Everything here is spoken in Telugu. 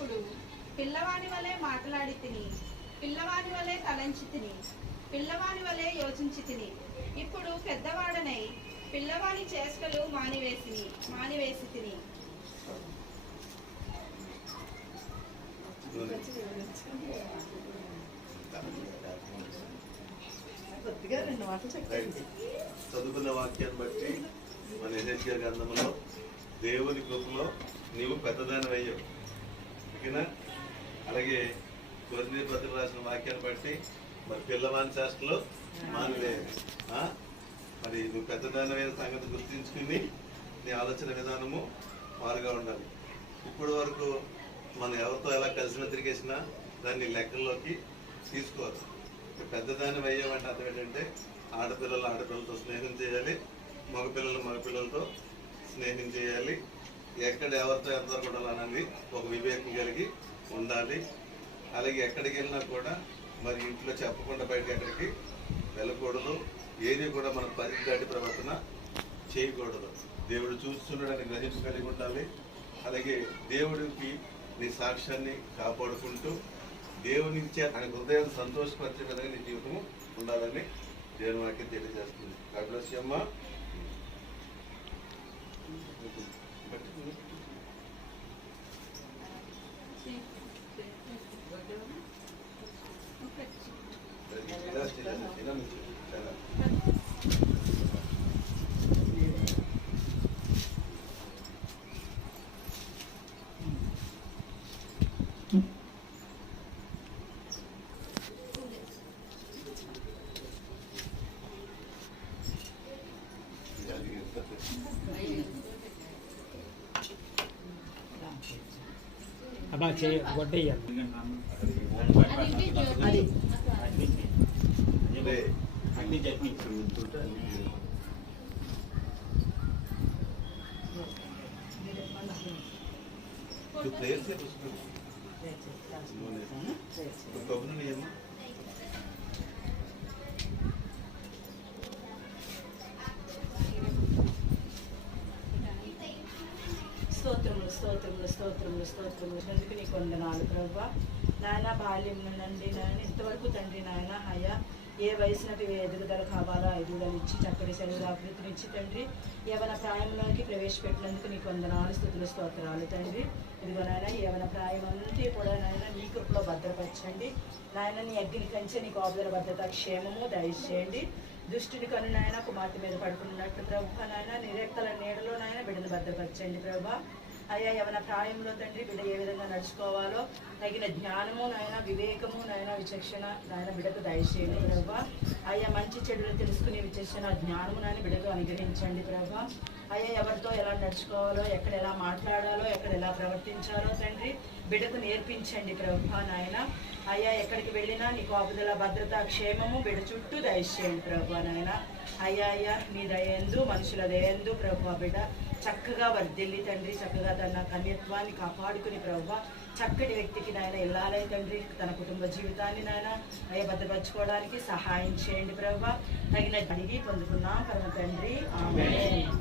అప్పుడు పిల్లవాని వలె మాట్లాడి తిని, పిల్లవాని వలె తలంచి తిని, పిల్లవాని వలె యోచించి తిని. ఇప్పుడు పెద్దవాడనై పిల్లవాని చేష్టలు మానివేసి తిని. చదువుకున్న వాక్యాన్ని బట్టి మన ఎహెజ్కేలు గ్రంథంలో దేవుని కృపలో నీవు పెద్దదాని అయ్యావు. ఓకేనా? అలాగే కొరింథీ పత్రిక రాసిన వాక్యాన్ని బట్టి మరి పిల్లవాని చేష్టలు మానివేయాలి. మరి నువ్వు పెద్దదాని అయిన సంగతి గుర్తించుకుని నీ ఆలోచన విధానము మారుగా ఉండాలి. ఇప్పటి వరకు మనం ఎవరితో ఎలా కలిసిన తిరిగేసినా దాన్ని లెక్కల్లోకి తీసుకోవాలి. పెద్దదాని అయ్యామంటే అర్థం ఏంటంటే ఆడపిల్లలతో స్నేహం చేయాలి, మగపిల్లలతో స్నేహం చేయాలి. ఎక్కడ ఎవరితో ఎంతవరకు ఉండాలన్నది ఒక వివేకం కలిగి ఉండాలి. అలాగే ఎక్కడికి వెళ్ళినా కూడా మరి ఇంట్లో చెప్పకుండా బయటకు ఎక్కడికి వెళ్ళకూడదు. ఏది కూడా మన పరిధి దాటి ప్రవర్తన చేయకూడదు. దేవుడు చూస్తున్నాడని గ్రహించి కలిగి ఉండాలి. అలాగే దేవుడికి నీ సాక్ష్యాన్ని కాపాడుకుంటూ దేవుని ఆయన హృదయాన్ని సంతోషపరిచే విధంగా నీ జీవితము ఉండాలని దేవుని వాక్యం తెలియజేస్తుంది. గాడ్ బ్లెస్ యు అమ్మా. అబ్బా గొడ్డయ్యాలి. స్తోత్రములు ఎందుకు నీకు వందనాలు ప్రభువా. నాయన బాల్యం నుండి నాయన ఇంతవరకు తండ్రి నాయన అయ్యా ఏ వయసునకు ఎదుగుదల కావాలో ఎదుగుదల ఇచ్చి చక్కటి శరీరాకృతినిచ్చి తండ్రి యవన ప్రాయంలోకి ప్రవేశపెట్టినందుకు నీకు వందనాలు స్తుతులు స్తోత్రాలు తండ్రి. ఇదిగో నాయన యవన ప్రాయం అంతా కూడా నాయన నీ కృపలో భద్రపరచండి నాయన. నీ అగ్ని కంచె నీ కాపుదల భద్రత క్షేమము దయచేయండి. దుష్టుని కను నాయన కుమార్తె మీద పడుకున్నట్లు ప్రభు నాయన నీ రెక్కల నీడలో నాయన బిడ్డను భద్రపరచండి ప్రభా. అయ్యా యవన ప్రాయంలో తండ్రి బిడ్డ ఏ విధంగా నడుచుకోవాలో తగిన జ్ఞానము నాయన, వివేకము నాయన, విచక్షణ నాయన బిడ్డకు దయచేయండి ప్రభా. అయ్యా మంచి చెడులు తెలుసుకునే విచక్షణ జ్ఞానము నాయన బిడ్డకు అనుగ్రహించండి ప్రభా. అయ్యా ఎవరితో ఎలా నడుచుకోవాలో, ఎక్కడ ఎలా మాట్లాడాలో, ఎక్కడ ఎలా ప్రవర్తించాలో తండ్రి బిడ్డకు నేర్పించండి ప్రభా నాయన. అయ్యా ఎక్కడికి వెళ్ళినా నీ కాపుదల భద్రత క్షేమము బిడ్డ చుట్టూ దయచేయండి ప్రభా నాయన. అయ్యా నీ దయందు మనుషుల దయందు ప్రభా బిడ్డ చక్కగా వర్ధిల్లి తండ్రి చక్కగా తన కన్యత్వాన్ని కాపాడుకుని ప్రభా చక్కటి వ్యక్తికి నాయన వెళ్ళాలి తండ్రి. తన కుటుంబ జీవితాన్ని నాయన అయ్యా భద్రపరచుకోవడానికి సహాయం చేయండి ప్రభా. తగిన అడిగి పొందుకున్నాం పరమ తండ్రి. ఆమేన్.